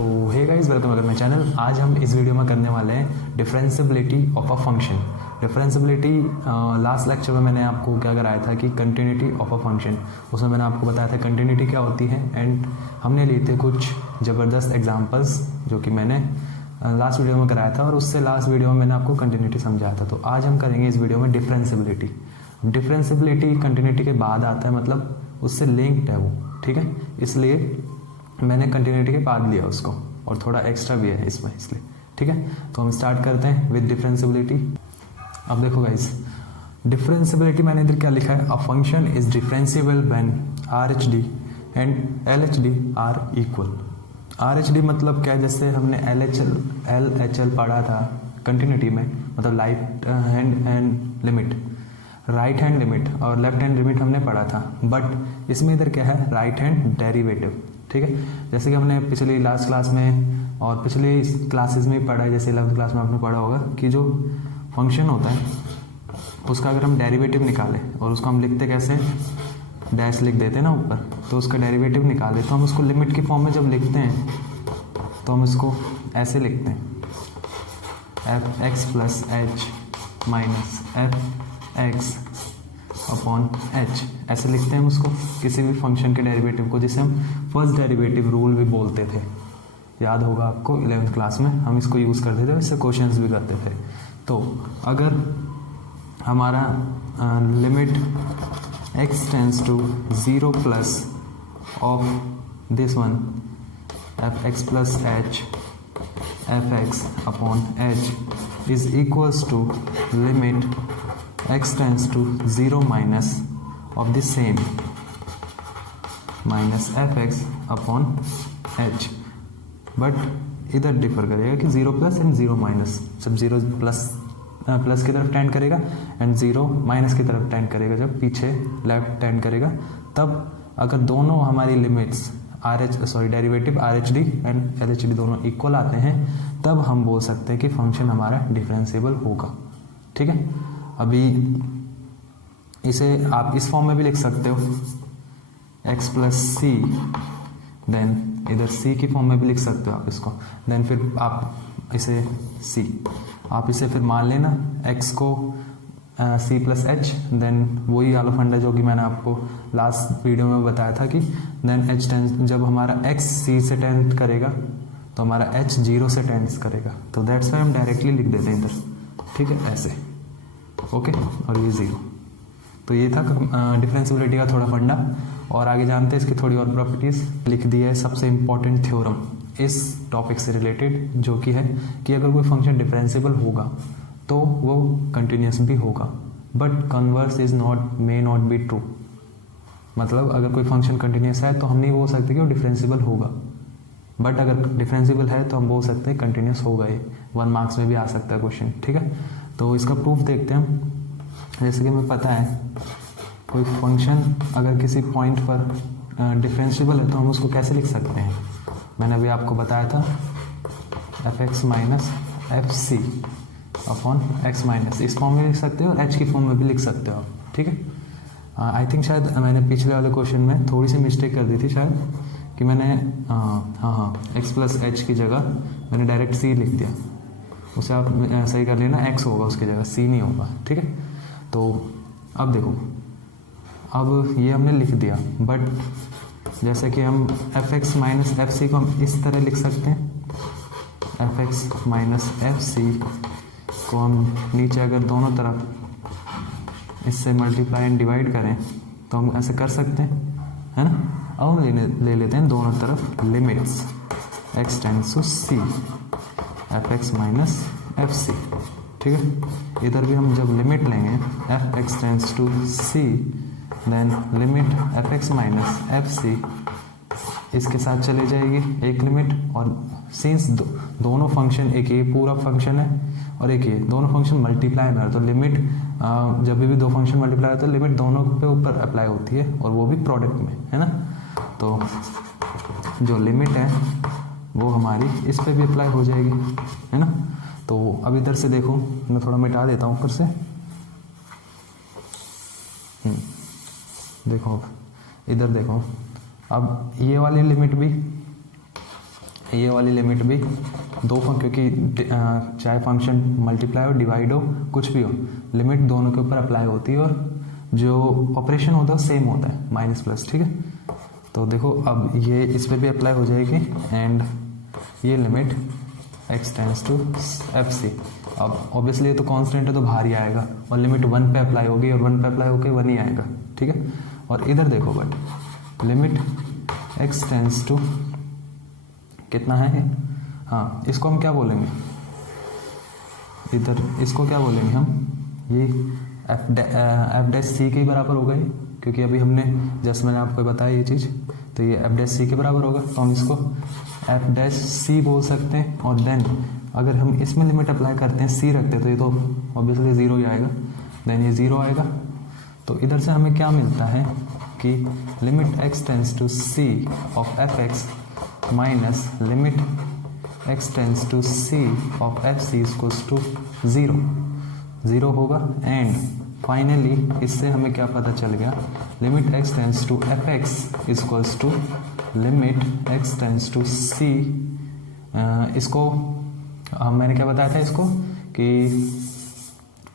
तो hey guys, welcome back my channel. आज हम इस वीडियो में करने वाले हैं differentiability of a function. Differentiability last lecture में मैंने आपको क्या कराया था कि कंटिन्यूटी ऑफ अ फंक्शन, उसमें मैंने आपको बताया था कंटिन्यूटी क्या होती है एंड हमने लिए थे कुछ ज़बरदस्त एग्जांपल्स जो कि मैंने लास्ट वीडियो में कराया था और उससे लास्ट वीडियो में मैंने आपको कंटिन्यूटी समझाया था। तो आज हम करेंगे इस वीडियो में डिफरेंशिएबिलिटी। डिफरेंशिएबिलिटी कंटिन्यूटी के बाद आता है, मतलब उससे लिंक्ड है वो, ठीक है। इसलिए मैंने कंटिन्यूटी के बाद लिया उसको और थोड़ा एक्स्ट्रा भी है इसमें, इसलिए ठीक है। तो हम स्टार्ट करते हैं विद डिफरेंशिएबिलिटी। अब देखो गाइस, डिफरेंशिएबिलिटी मैंने इधर क्या लिखा है, a function is differentiable when RHD and LHD are equal. RHD मतलब क्या है, जैसे हमने LHL पढ़ा था कंटिन्यूटी में, मतलब right hand and limit, right hand limit और लेफ्ट हैंड लिमिट हमने पढ़ा था। बट इसमें इधर क्या है, राइट हैंड डेरिवेटिव, ठीक है। जैसे कि हमने पिछली लास्ट क्लास में और पिछली क्लासेस में पढ़ा है, जैसे 11th क्लास में आपने पढ़ा होगा कि जो फंक्शन होता है उसका अगर हम डेरिवेटिव निकालें और उसको हम लिखते कैसे, डैश लिख देते हैं ना ऊपर, तो उसका डेरिवेटिव निकाले तो हम उसको लिमिट की फॉर्म में जब लिखते हैं तो हम इसको ऐसे लिखते हैं, fx plus h minus fx upon h, ऐसे लिखते हैं हम उसको किसी भी फंक्शन के डेरिवेटिव को, जिसे हम फर्स्ट डेरिवेटिव रूल भी बोलते थे। याद होगा आपको 11th क्लास में हम इसको यूज़ करते थे, इससे क्वेश्चंस भी करते थे। तो अगर हमारा limit x tends to 0 plus of this one fx plus h fx upon h is equals to limit x tends to 0 minus of the same minus fx upon h। But इधर differ करेगा कि 0 plus and 0 minus, जब 0 plus की तरफ tend करेगा and 0 minus की तरफ tend करेगा, जब पीछे लेफ्ट टेंड करेगा, तब अगर दोनों हमारी limits derivative RHD and LHD दोनों इक्वल आते हैं, तब हम बोल सकते हैं कि फंक्शन हमारा डिफरेंशिएबल होगा, ठीक है। अभी इसे आप इस फॉर्म में भी लिख सकते हो, x प्लस सी, देन इधर c की फॉर्म में भी लिख सकते हो आप इसको, देन फिर आप इसे c, आप इसे फिर मान लेना x को c प्लस एच, देन वही आलो फंडा जो कि मैंने आपको लास्ट वीडियो में बताया था कि देन h टेंस, जब हमारा x c से टेंड करेगा तो हमारा h 0 से टेंड्स करेगा, तो दैट्स वाई हम डायरेक्टली लिख देते हैं इधर, ठीक है, ऐसे, ओके। और ये 0, तो ये था डिफरेंशिएबिलिटी का थोड़ा फंडा। और आगे जानते हैं इसकी थोड़ी और प्रॉपर्टीज लिख दी है। सबसे इंपॉर्टेंट थ्योरम इस टॉपिक से रिलेटेड जो कि है कि अगर कोई फंक्शन डिफरेंशिएबल होगा तो वो कंटिन्यूस भी होगा, but converse is not, may not be true. मतलब अगर कोई फंक्शन कंटिन्यूस है तो हम नहीं बोल सकते कि वो डिफरेंशिएबल होगा, बट अगर डिफरेंशिएबल है तो हम बोल सकते हैं कंटिन्यूस होगा। ये 1 मार्क्स में भी आ सकता है क्वेश्चन, ठीक है। तो इसका प्रूफ देखते हैं हम। जैसे कि हमें पता है कोई फंक्शन अगर किसी पॉइंट पर डिफरेंशिएबल है तो हम उसको कैसे लिख सकते हैं, मैंने अभी आपको बताया था fx minus fc upon x minus, इस फॉर्म में लिख सकते हो और h की फॉर्म में भी लिख सकते हो आप, ठीक है। आई थिंक शायद मैंने पिछले वाले क्वेश्चन में थोड़ी सी मिस्टेक कर दी थी शायद, कि मैंने x प्लस एच की जगह मैंने डायरेक्ट c लिख दिया, उसे आप सही कर लेना, x होगा उसकी जगह, c नहीं होगा, ठीक है। तो अब देखो, अब ये हमने लिख दिया, बट जैसे कि हम fx माइनस fc को हम इस तरह लिख सकते हैं, fx माइनस fc को हम नीचे अगर दोनों तरफ इससे मल्टीप्लाई एंड डिवाइड करें तो हम ऐसे कर सकते हैं, है ना। अब हम ले लेते हैं दोनों तरफ limits x tends to c fx minus fc, ठीक है। इधर भी हम जब लिमिट लेंगे fx tends to c, then limit fx minus fc इसके साथ चले जाएगी एक लिमिट, और सिंस दोनों फंक्शन एक ये पूरा फंक्शन है और एक ये दोनों फंक्शन मल्टीप्लाई में है, तो लिमिट जब भी दो फंक्शन मल्टीप्लाई होता है लिमिट दोनों पे ऊपर अप्लाई होती है, और वो भी प्रोडक्ट में, है ना। तो जो लिमिट है वो हमारी इस पे भी अप्लाई हो जाएगी, है ना। तो अब इधर से देखो, मैं थोड़ा मिटा देता हूँ ऊपर से, देखो इधर देखो, अब ये वाली लिमिट भी ये वाली लिमिट भी क्योंकि चाहे फंक्शन मल्टीप्लाई हो, डिवाइड हो, कुछ भी हो, लिमिट दोनों के ऊपर अप्लाई होती है और जो ऑपरेशन होता है सेम होता है, माइनस प्लस, ठीक है। तो देखो अब ये इस पर भी अप्लाई हो जाएगी एंड ये limit x tends to f c. अब ऑब्वियसली ये तो कांस्टेंट है तो बाहर ही आएगा और लिमिट 1 पे अप्लाई होगी और 1 पे अप्लाई होकर 1 ही आएगा, ठीक है। और इधर देखो but limit x tends to कितना है, हाँ इसको हम क्या बोलेंगे, इधर इसको क्या बोलेंगे हम, ये एफ डैश सी के बराबर होगा ये, क्योंकि अभी हमने जस्ट मैंने आपको बताया ये चीज़, तो ये एफ डैश सी के बराबर होगा, तो हम इसको एफ डैश सी बोल सकते हैं। और देन अगर हम इसमें लिमिट अप्लाई करते हैं, सी रखते हैं, तो ये तो ऑब्वियसली ज़ीरो ही आएगा, देन ये ज़ीरो आएगा। तो इधर से हमें क्या मिलता है कि limit x tends to c of f x minus limit x tends to c of f c equals to zero होगा। एंड फाइनली इससे हमें क्या पता चल गया, limit x tends to f x equals to limit x tends to c. इसको मैंने क्या बताया था इसको कि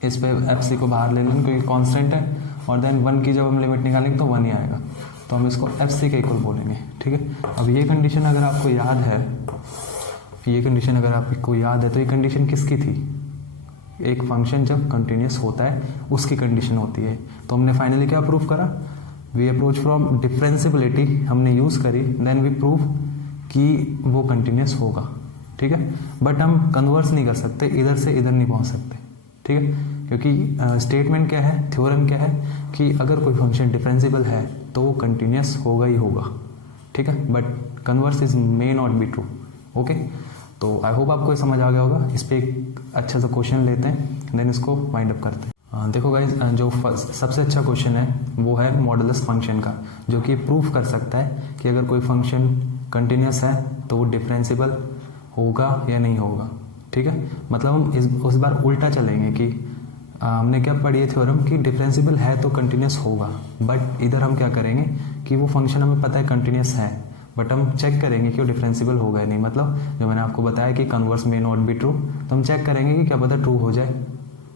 इस पे एफ सी को बाहर ले लेंगे क्योंकि कांस्टेंट है, और देन 1 की जब हम लिमिट निकालेंगे तो 1 ही आएगा, तो हम इसको एफ सी के इक्वल बोलेंगे, ठीक है। अब ये कंडीशन अगर आपको याद है, तो ये कंडीशन किसकी थी, एक फंक्शन जब कंटिन्यूस होता है उसकी कंडीशन होती है। तो हमने फाइनली क्या प्रूव करा, वी अप्रोच फ्रॉम डिफरेंशियबिलिटी हमने यूज़ करी, देन वी प्रूव कि वो कंटिन्यूस होगा, ठीक है। बट हम कन्वर्स नहीं कर सकते, इधर से इधर नहीं पहुंच सकते, ठीक है, क्योंकि स्टेटमेंट क्या है, थ्योरम क्या है कि अगर कोई फंक्शन डिफरेंशिएबल है तो वो कंटिन्यूस होगा ही होगा, ठीक है। But converse is may not be true, okay. तो आई होप आपको ये समझ आ गया होगा। इस पर एक अच्छा सा क्वेश्चन लेते हैं, देन इसको वाइंड अप करते हैं। देखो गाइज, जो सबसे अच्छा क्वेश्चन है वो है मॉडुलस फंक्शन का, जो कि प्रूफ कर सकता है कि अगर कोई फंक्शन कंटिन्यूस है तो वो डिफरेंशिएबल होगा या नहीं होगा, ठीक है। मतलब हम उस बार उल्टा चलेंगे कि हमने क्या पढ़ी है थ्योरम कि डिफरेंशिएबल है तो कंटिन्यूस होगा, बट इधर हम क्या करेंगे कि वो फंक्शन हमें पता है कंटिन्यूस है, बट हम चेक करेंगे कि वो डिफरेंशिएबल होगा या नहीं। मतलब जो मैंने आपको बताया कि converse may not be true, तो हम चेक करेंगे कि क्या पता ट्रू हो जाए,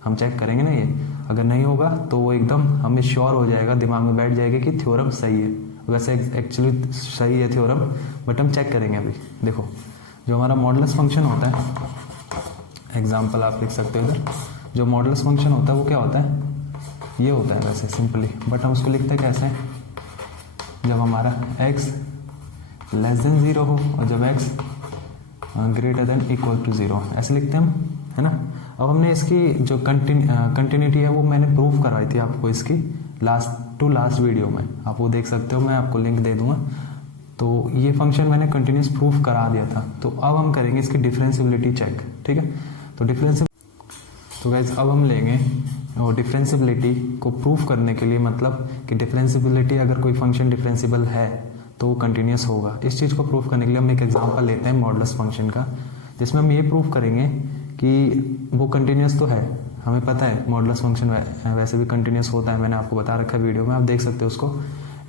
हम चेक करेंगे ना। ये अगर नहीं होगा तो वो एकदम हमें श्योर हो जाएगा, दिमाग में बैठ जाएगा कि थ्योरम सही है। वैसे एक्चुअली सही है थ्योरम, बट हम चेक करेंगे। अभी देखो जो हमारा मॉडुलस फंक्शन होता है, एग्जाम्पल आप लिख सकते हो इधर, जो मॉडुलस फंक्शन होता है वो क्या होता है, ये होता है वैसे सिंपली, बट हम उसको लिखते हैं कैसे, जब हमारा x लेस देन 0 हो और जब x greater than equal to 0, ऐसे लिखते हैं हम, है ना। अब हमने इसकी जो कंटिन्यूटी है वो मैंने प्रूफ करवाई थी आपको इसकी लास्ट वीडियो में, आप वो देख सकते हो, मैं आपको लिंक दे दूंगा। तो ये फंक्शन मैंने कंटिन्यूस प्रूफ करा दिया था। तो अब हम करेंगे इसकी डिफरेंशिएबिलिटी चेक, ठीक है। तो गाइज अब हम लेंगे और डिफरेंशिएबिलिटी को प्रूफ करने के लिए, मतलब कि डिफरेंशिएबिलिटी अगर कोई फंक्शन डिफरेंशिएबल है तो वो कंटिन्यूस होगा, इस चीज़ को प्रूफ करने के लिए हम एक एग्जांपल लेते हैं मॉडुलस फंक्शन का, जिसमें हम ये प्रूफ करेंगे कि वो कंटिन्यूस तो है, हमें पता है मॉडुलस फंक्शन वैसे भी कंटिन्यूस होता है, मैंने आपको बता रखा है वीडियो में, आप देख सकते हो उसको।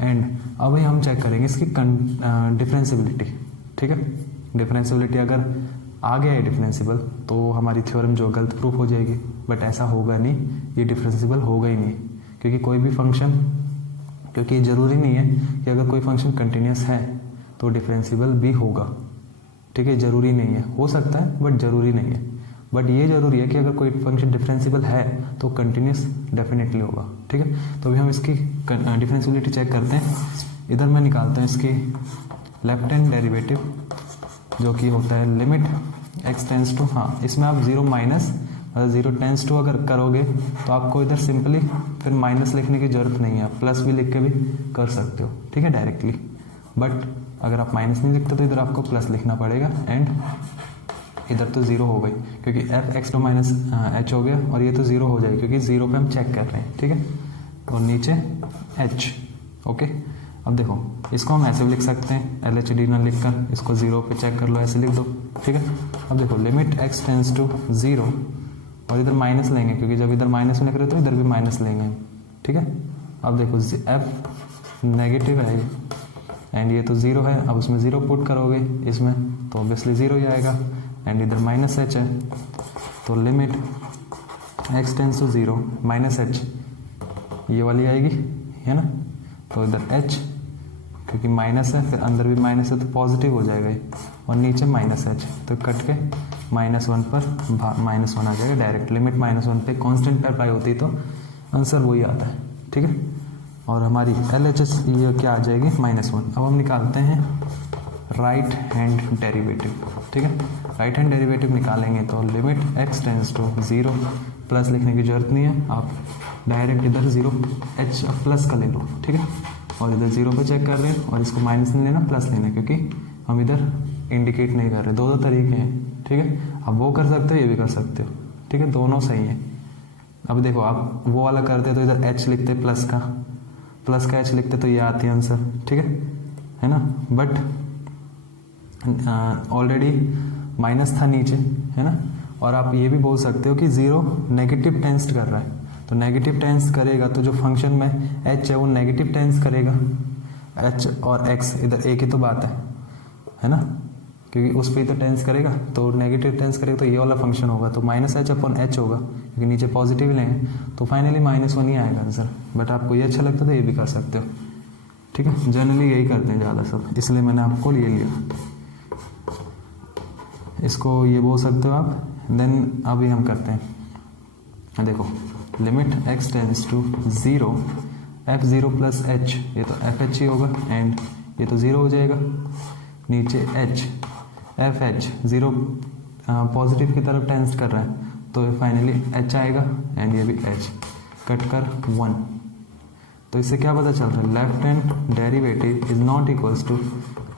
एंड अब हम चेक करेंगे इसकी डिफरेंशिएबिलिटी, ठीक है। डिफरेंशिएबिलिटी अगर आ गया है डिफरेंशिएबल तो हमारी थ्योरम जो गलत प्रूफ हो जाएगी, बट ऐसा होगा नहीं, ये डिफरेंशिएबल होगा ही नहीं, क्योंकि कोई भी फंक्शन, क्योंकि ये जरूरी नहीं है कि अगर कोई फंक्शन कंटिन्यूस है तो डिफरेंशिएबल भी होगा, ठीक है। जरूरी नहीं है, हो सकता है बट जरूरी नहीं है। बट ये जरूरी है कि अगर कोई फंक्शन डिफरेंशिएबल है तो कंटिन्यूस डेफिनेटली होगा, ठीक है। तो अभी हम इसकी डिफरेंशिएबिलिटी चेक करते हैं। इधर मैं निकालता हूँ इसकी लेफ्ट हैंड डेरिवेटिव, जो कि होता है लिमिट एक्स टेंस टू, हाँ इसमें आप 0 माइनस 0 टेंस टू अगर करोगे तो आपको इधर सिंपली फिर माइनस लिखने की जरूरत नहीं है, प्लस भी लिख के भी कर सकते हो, ठीक है, डायरेक्टली। बट अगर आप माइनस नहीं लिखते तो इधर आपको प्लस लिखना पड़ेगा, एंड इधर तो 0 हो गई क्योंकि f x to minus h हो गया, और ये तो 0 हो जाएगी क्योंकि 0 पे हम चेक कर रहे हैं, ठीक है। और नीचे एच, ओके। अब देखो इसको हम ऐसे भी लिख सकते हैं, एल एच डी ना लिख कर इसको 0 पे चेक कर लो, ऐसे लिख दो, ठीक है। अब देखो लिमिट एक्स टेंस टू 0, और इधर माइनस लेंगे क्योंकि जब इधर माइनस लिख रहे तो इधर भी माइनस लेंगे, ठीक है। अब देखो एफ नेगेटिव है ये, एंड ये तो 0 है, अब उसमें 0 पुट करोगे इसमें तो ऑब्वियसली 0 ही आएगा, एंड इधर माइनस एच है, तो limit x tends to 0 minus h ये वाली आएगी, है ना। तो इधर h क्योंकि माइनस है, फिर अंदर भी माइनस है तो पॉजिटिव हो जाएगा ये, और नीचे माइनस एच, तो कट के -1 पर -1 आ जाएगा डायरेक्ट। लिमिट -1 पे कांस्टेंट पे अप्लाई होती तो आंसर वही आता है, ठीक है। और हमारी LHS ये क्या आ जाएगी -1। अब हम निकालते हैं राइट हैंड डेरिवेटिव, ठीक है। राइट हैंड डेरिवेटिव निकालेंगे तो limit x tends to 0, plus लिखने की जरूरत नहीं है, आप डायरेक्ट इधर 0 h प्लस का ले लो, ठीक है। और इधर 0 पे चेक कर रहे हैं, और इसको माइनस नहीं लेना प्लस लेना, क्योंकि हम इधर इंडिकेट नहीं कर रहे। दो तरीके हैं, ठीक है। आप वो कर सकते हो, ये भी कर सकते हो, ठीक है, दोनों सही है। अब देखो आप वो वाला करते तो इधर h लिखते प्लस का h लिखते तो ये आती है आंसर, ठीक है ना। बट ऑलरेडी माइनस था नीचे, है ना। और आप ये भी बोल सकते हो कि 0 नेगेटिव टेंस कर रहा है, तो नेगेटिव टेंस करेगा तो जो फंक्शन में h है वो नेगेटिव टेंस करेगा। h और x इधर एक ही तो बात है ना, क्योंकि उस पर ही तो टेंस करेगा, तो नेगेटिव टेंस करेगा तो ये वाला फंक्शन होगा, तो -h/h होगा, क्योंकि नीचे पॉजिटिव लेंगे तो फाइनली -1 ही आएगा आंसर। बट आपको ये अच्छा लगता है तो ये भी कर सकते हो, ठीक है। जनरली यही करते हैं ज़्यादा सब, इसलिए मैंने आपको ये लिया। इसको ये बोल सकते हो आप। देन अभी हम करते हैं, देखो limit x tends to 0 f0 plus h, ये तो fh ही होगा, एंड ये तो 0 हो जाएगा। नीचे h fh 0 पॉजिटिव की तरफ टेंस कर रहा है, तो फाइनली h आएगा, एंड ये भी h, कट कर 1। तो इससे क्या पता चल रहा है, left hand derivative is not equals to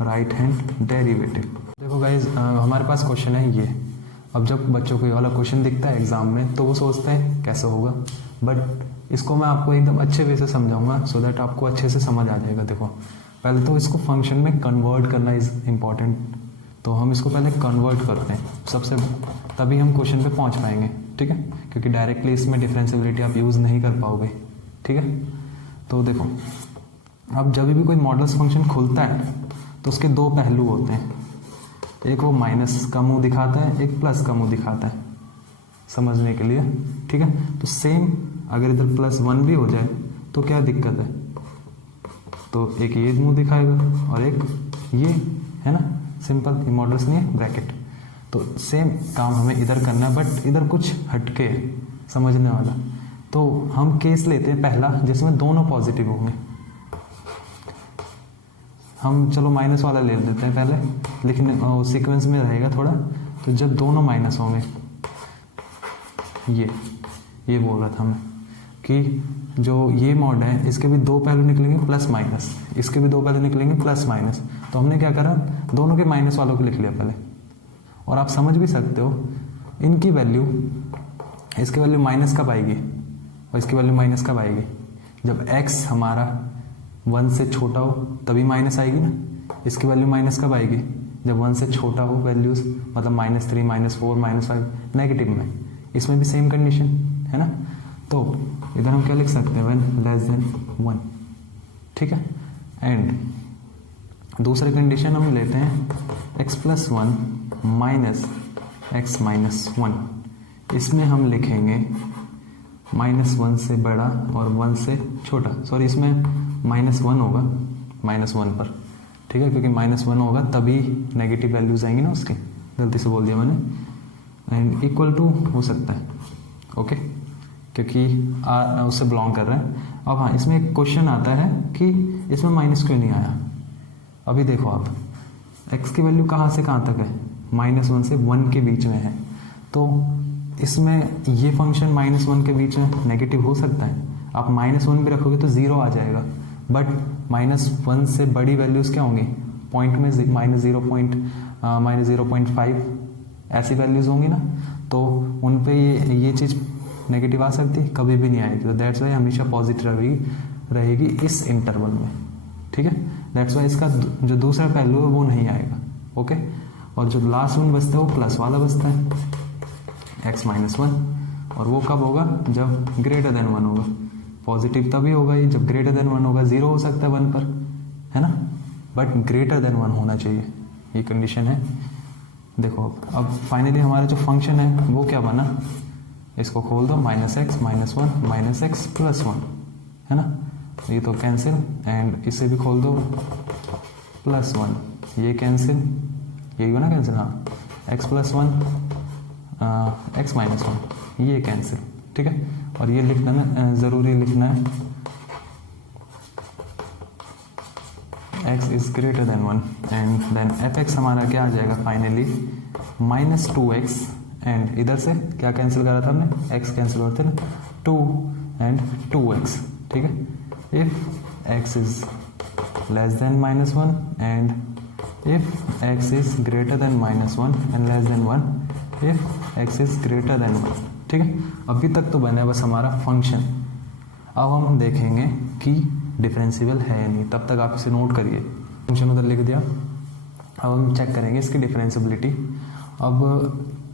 right hand derivative. देखो गाइज हमारे पास क्वेश्चन है ये। अब जब बच्चों को ये वाला क्वेश्चन दिखता है एग्जाम में तो वो सोचते हैं कैसे होगा, बट इसको मैं आपको एकदम अच्छे वे से समझाऊंगा सो दैट आपको अच्छे से समझ आ जाएगा। देखो पहले तो इसको फंक्शन में कन्वर्ट करना इज इम्पॉर्टेंट, तो हम इसको पहले कन्वर्ट करते हैं सबसे, तभी हम क्वेश्चन पे पहुंच पाएंगे, ठीक है। क्योंकि डायरेक्टली इसमें डिफरेंशियबिलिटी आप यूज़ नहीं कर पाओगे, ठीक है। तो देखो अब जब भी कोई मॉडल्स फंक्शन खुलता है तो उसके दो पहलू होते हैं, एक वो माइनस का मुंह दिखाता है, एक प्लस का मुंह दिखाता है, समझने के लिए, ठीक है। तो सेम अगर इधर +1 भी हो जाए तो क्या दिक्कत है, तो एक ये मुंह दिखाएगा और एक ये, है ना, सिंपल, मॉडल्स नहीं है ब्रैकेट। तो सेम काम हमें इधर करना है, बट इधर कुछ हटके है समझने वाला। तो हम केस लेते हैं पहला जिसमें दोनों पॉजिटिव होंगे। हम चलो माइनस वाला ले लेते हैं पहले, लेकिन सीक्वेंस में रहेगा थोड़ा। तो जब दोनों माइनस होंगे, ये बोल रहा था मैं कि जो ये मॉड है इसके भी दो पहलू निकलेंगे प्लस माइनस, इसके भी दो पहलू निकलेंगे प्लस माइनस। तो हमने क्या करा, दोनों के माइनस वालों को लिख लिया पहले। और आप समझ भी सकते हो इनकी वैल्यू, इसकी वैल्यू माइनस कब आएगी और इसकी वैल्यू माइनस कब आएगी, जब x हमारा 1 से छोटा हो तभी माइनस आएगी ना। इसकी वैल्यू माइनस कब आएगी, जब 1 से छोटा हो वैल्यूज, मतलब -3 -4 -5 नेगेटिव में। इसमें भी सेम कंडीशन है ना। तो इधर हम क्या लिख सकते हैं, 1 < 1, ठीक है। एंड दूसरी कंडीशन हम लेते हैं x+1 -x -1। इसमें हम लिखेंगे -1 से बड़ा और 1 से छोटा, सॉरी इसमें -1 होगा -1 पर, ठीक है, क्योंकि -1 होगा तभी नेगेटिव वैल्यूज आएंगी ना उसकी, गलती से बोल दिया मैंने। एंड इक्वल टू हो सकता है, ओके, क्योंकि उससे बिलोंग कर रहा है। अब हाँ, इसमें एक क्वेश्चन आता है कि इसमें माइनस क्यों नहीं आया। अभी देखो आप, x की वैल्यू कहाँ से कहाँ तक है, -1 से 1 के बीच में है, तो इसमें ये फंक्शन -1 के बीच में नेगेटिव हो सकता है। आप -1 भी रखोगे तो 0 आ जाएगा, बट -1 से बड़ी वैल्यूज क्या होंगी, पॉइंट में -0.5 ऐसी वैल्यूज होंगी ना, तो उन पे ये चीज़ नेगेटिव आ सकती, कभी भी नहीं आएगी। तो दैट्स वाई हमेशा पॉजिटिव रहेगी इस इंटरवल में, ठीक है। दैट्स वाई इसका जो दूसरा पहलू है वो नहीं आएगा, ओके। और जो लास्ट वन बचता है वो प्लस वाला बचता है, x -1, और वो कब होगा, जब ग्रेटर देन 1 होगा। पॉजिटिव तभी होगा ये जब ग्रेटर देन 1 होगा, 0 हो सकता है 1 पर, है ना। बट ग्रेटर देन 1 होना चाहिए, ये कंडीशन है। देखो अब फाइनली हमारा जो फंक्शन है वो क्या बना, इसको खोल दो, -x -1 -x +1 है ना, ये तो कैंसिल, एंड इसे भी खोल दो +1, ये कैंसिल, यही हो ना कैंसिल, हाँ, x +1 x -1 ये कैंसिल, ठीक है। और ये लिखना ना ज़रूरी लिखना है, x is greater than 1 and then f(x) हमारा क्या आ जाएगा फाइनली -2x, एंड इधर से क्या कैंसिल करा था हमने, x कैंसिल होते ना, 2 एंड 2x, ठीक है। If x is less than -1 and if x is greater than -1 and less than 1 if x is greater than 1, ठीक है। अभी तक तो बना बस हमारा फंक्शन, अब हम देखेंगे कि डिफरेंशियल है या नहीं, तब तक आप इसे नोट करिए। फंक्शन उधर लिख दिया, अब हम चेक करेंगे इसकी डिफरेंशियबिलिटी। अब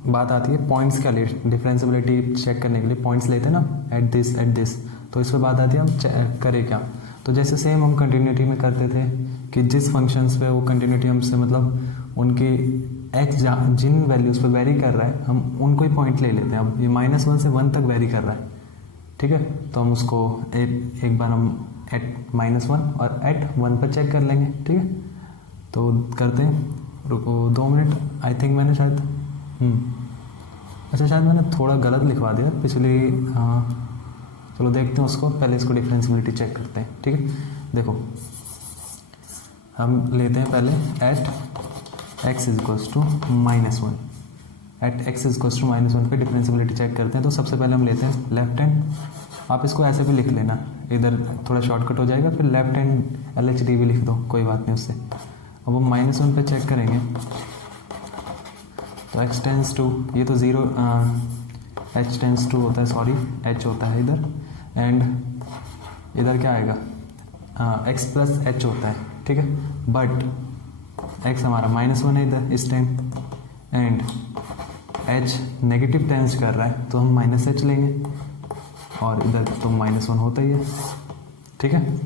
बात आती है पॉइंट्स का, डिफरेंशियबिलिटी चेक करने के लिए पॉइंट्स लेते हैं ना, एट दिस, तो इस पर बात आती है हम करें क्या। तो जैसे सेम हम कंटिन्यूटी में करते थे कि जिस फंक्शंस पे वो कंटिन्यूटी हमसे मतलब उनके x जिन वैल्यूज़ पे वेरी कर रहा है हम उनको ही पॉइंट ले लेते हैं। अब ये -1 से 1 तक वेरी कर रहा है, ठीक है, तो हम उसको एक बार हम एट -1 और एट 1 पर चेक कर लेंगे, ठीक है। तो करते हैं, रुको 2 मिनट, आई थिंक मैंने शायद अच्छा शायद मैंने थोड़ा गलत लिखवा दिया पिछली, चलो देखते हैं उसको, पहले इसको डिफरेंशियबिलिटी चेक करते हैं, ठीक है। देखो हम लेते हैं पहले at x is equals to -1, at x is equals to -1 पे डिफरेंशियबिलिटी चेक करते हैं। तो सबसे पहले हम लेते हैं लेफ्ट हैंड, आप इसको ऐसे भी लिख लेना, इधर थोड़ा शॉर्टकट हो जाएगा, फिर लेफ्ट हैंड LHD भी लिख दो, कोई बात नहीं उससे। अब हम -1 पे चेक करेंगे तो x टेंस टू, ये तो 0 h टेंस टू होता है, सॉरी h होता है इधर, एंड इधर क्या आएगा, x प्लस h होता है, ठीक है। बट x हमारा -1 है इधर इस time, and h negative tends कर रहा है तो हम -h लेंगे, और इधर तो -1 होता ही है, ठीक है।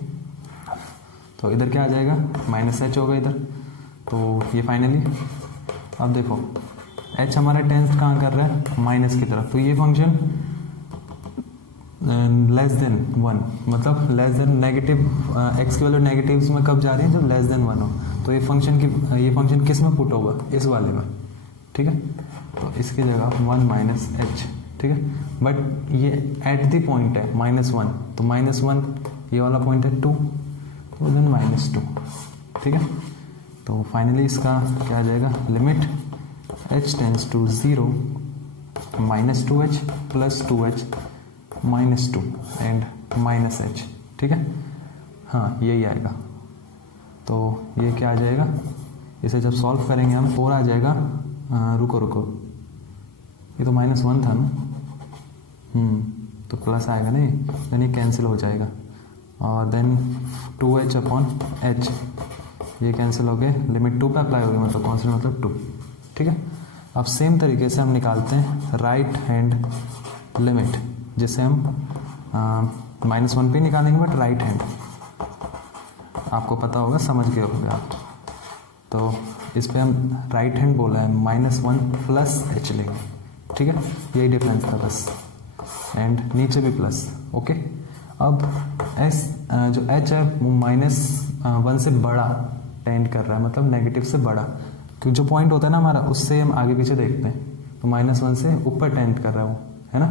तो इधर क्या आ जाएगा, -h होगा इधर, तो ये फाइनली, अब देखो h हमारा टेंस कहाँ कर रहा है, माइनस की तरफ, तो ये फंक्शन लेस देन 1, मतलब लेस देन नेगेटिव, x की वैल्यू नेगेटिव्स में कब जा रही है, जब लेस देन 1 हो, तो ये फंक्शन किस में पुट होगा, इस वाले में, ठीक है। तो इसकी जगह 1 -h, ठीक है। बट ये एट द पॉइंट है -1, तो -1 ये वाला पॉइंट है 2, तो देन -2, ठीक है। तो फाइनली इसका क्या आ जाएगा, limit h tends to 0 -2h + 2h -2 and -h, ठीक है, हाँ यही आएगा। तो ये क्या आ जाएगा, इसे जब सॉल्व करेंगे हम 4 आ जाएगा, रुको ये तो -1 था ना, तो प्लस आएगा नहीं, देन ये कैंसिल हो जाएगा, और देन 2h अपॉन h, ये कैंसिल हो गए, लिमिट 2 पे अप्लाई होगी, मतलब कॉन्स्टेंट मतलब 2, ठीक है। अब सेम तरीके से हम निकालते हैं राइट हैंड लिमिट, जिसे हम -1 पे निकालेंगे, बट राइट हैंड, आपको पता होगा, समझ गए होंगे आप। तो इस पे हम राइट हैंड बोला है -1 प्लस h लेंगे, ठीक है, यही डिफरेंस था बस, एंड नीचे भी प्लस, ओके। अब s जो h है वो -1 से बड़ा टेंड कर रहा है, मतलब नेगेटिव से बड़ा, क्योंकि जो पॉइंट होता है ना हमारा, उससे हम आगे पीछे देखते हैं, तो -1 से ऊपर टेंड कर रहा है वो, है ना।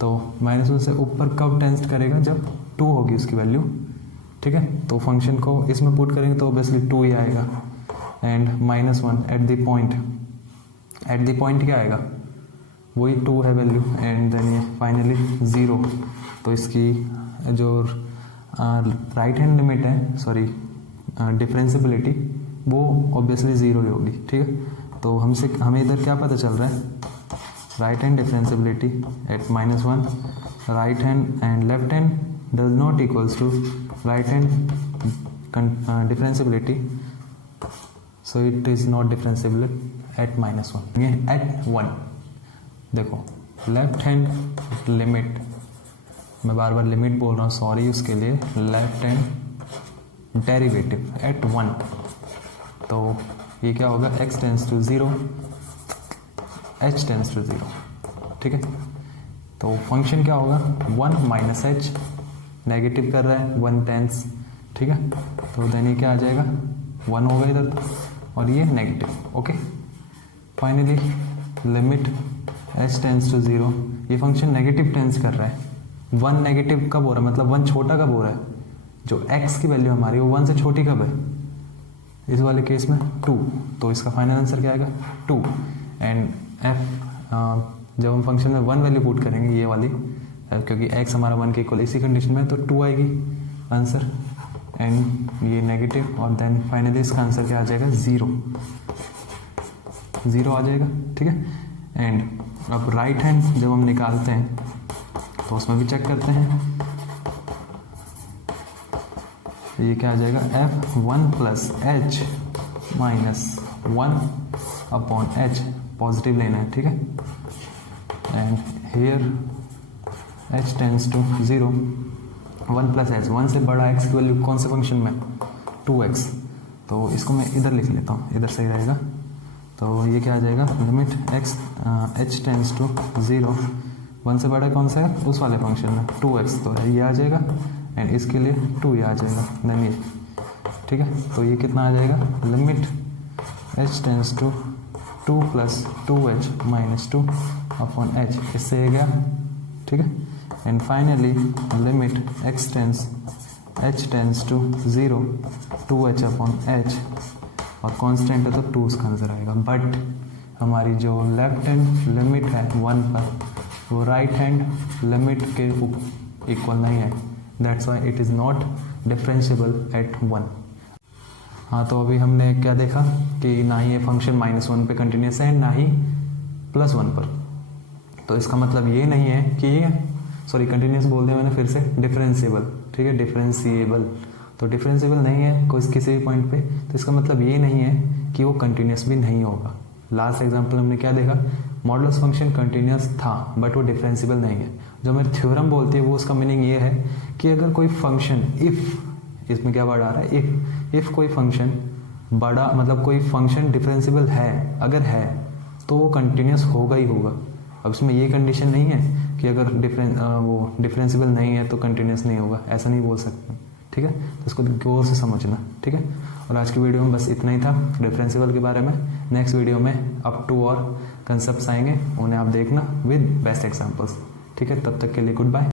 तो -1 से ऊपर कब टेंड करेगा, जब 2 होगी उसकी वैल्यू, ठीक है। तो फंक्शन को इसमें पुट करेंगे तो ऑब्वियसली 2 ही आएगा, एंड -1 एट द पॉइंट क्या आएगा, वही 2 है वैल्यू, एंड देन ये फाइनली 0। तो इसकी जो राइट हैंड लिमिट है, सॉरी डिफरेंशियबिलिटी, वो ऑब्वियसली 0 ही होगी, ठीक है। तो हमें इधर क्या पता चल रहा है, right hand differentiability at -1, right hand and left hand does not equals to right hand differentiability, so it is not differentiable at -1, ये एट 1। देखो लेफ्ट हैंड लिमिट, मैं बार बार लिमिट बोल रहा हूँ, सॉरी उसके लिए, लेफ्ट हैंड डेरिवेटिव एट 1 तो ये क्या होगा, x tends to 0, h tends to 0, ठीक है। तो फंक्शन क्या होगा, 1 माइनस एच, नेगेटिव कर रहा है 1 टेंस, ठीक है। तो देन ये क्या आ जाएगा, 1 होगा इधर तो, और ये negative, okay. Finally limit h tends to 0, ये फंक्शन नेगेटिव टेंस कर रहा है, 1 नेगेटिव कब हो रहा है, मतलब 1 छोटा कब हो रहा है, जो x की वैल्यू हमारी वो 1 से छोटी कब है, इस वाले केस में 2, तो इसका फाइनल आंसर क्या आएगा 2। एंड f जब हम फंक्शन में 1 वैल्यू पुट करेंगे, ये वाली, क्योंकि x हमारा 1 के इक्वल इसी कंडीशन में, तो 2 आएगी आंसर, एंड ये नेगेटिव, और देन फाइनली इसका आंसर क्या आ जाएगा, 0 आ जाएगा, ठीक है। एंड अब राइट हैंड जब हम निकालते हैं तो उसमें भी चेक करते हैं, ये क्या आ जाएगा, f1 plus h minus 1 upon h, positive लेना है, ठीक है। And here h tends to 0, 1 plus h, 1 से बड़ा x की वैल्यू कौन से फंक्शन में, 2x, तो इसको मैं इधर लिख लेता हूँ, इधर सही रहेगा। तो ये क्या आ जाएगा, लिमिट h टेंस टू 0, 1 से बड़ा कौन सा है, उस वाले फंक्शन में 2x, तो ये आ जाएगा, एंड इसके लिए 2 ये आ जाएगा, देन ये, ठीक है। तो ये कितना आ जाएगा, limit h tends to 2 plus 2h minus 2 upon h, इससे ये गया, ठीक है। And finally limit h tends to 0, 2h upon h, और कांस्टेंट है तो 2 उसका आंसर आएगा। बट हमारी जो लेफ्ट हैंड लिमिट है 1 पर, वो राइट हैंड लिमिट के इक्वल नहीं है, that's why it is not differentiable eight 1। हाँ, तो अभी हमने क्या देखा कि ना ही ये फंक्शन -1 पे कंटिन्यूस है, ना ही +1 पर। तो इसका मतलब ये नहीं है कि ये, सॉरी कंटिन्यूस बोल दिया मैंने फिर से, डिफरेंशिएबल, ठीक है, डिफरेंशिएबल, तो डिफरेंशिएबल नहीं है कोई किसी भी पॉइंट पे, तो इसका मतलब ये नहीं है कि वो कंटिन्यूस भी नहीं होगा। लास्ट एग्जांपल हमने क्या देखा, मॉडुलस फंक्शन कंटिन्यूस था बट वो डिफरेंशिएबल नहीं है। जो मेरी थ्योरम बोलती है वो उसका मीनिंग ये है कि अगर कोई फंक्शन, इफ, इसमें क्या वर्ड आ रहा है, इफ कोई फंक्शन बड़ा, मतलब कोई फंक्शन डिफरेंशिएबल है, अगर है तो वो कंटिन्यूस होगा ही होगा। अब इसमें ये कंडीशन नहीं है कि अगर वो डिफरेंशिएबल नहीं है तो कंटिन्यूस नहीं होगा, ऐसा नहीं बोल सकते, ठीक है। तो इसको गौर से समझना, ठीक है। और आज की वीडियो में बस इतना ही था डिफरेंशिएबल के बारे में। नेक्स्ट वीडियो में अप टू और कंसेप्ट्स आएंगे, उन्हें आप देखना विद बेस्ट एग्जांपल्स, ठीक है। तब तक के लिए गुड बाय।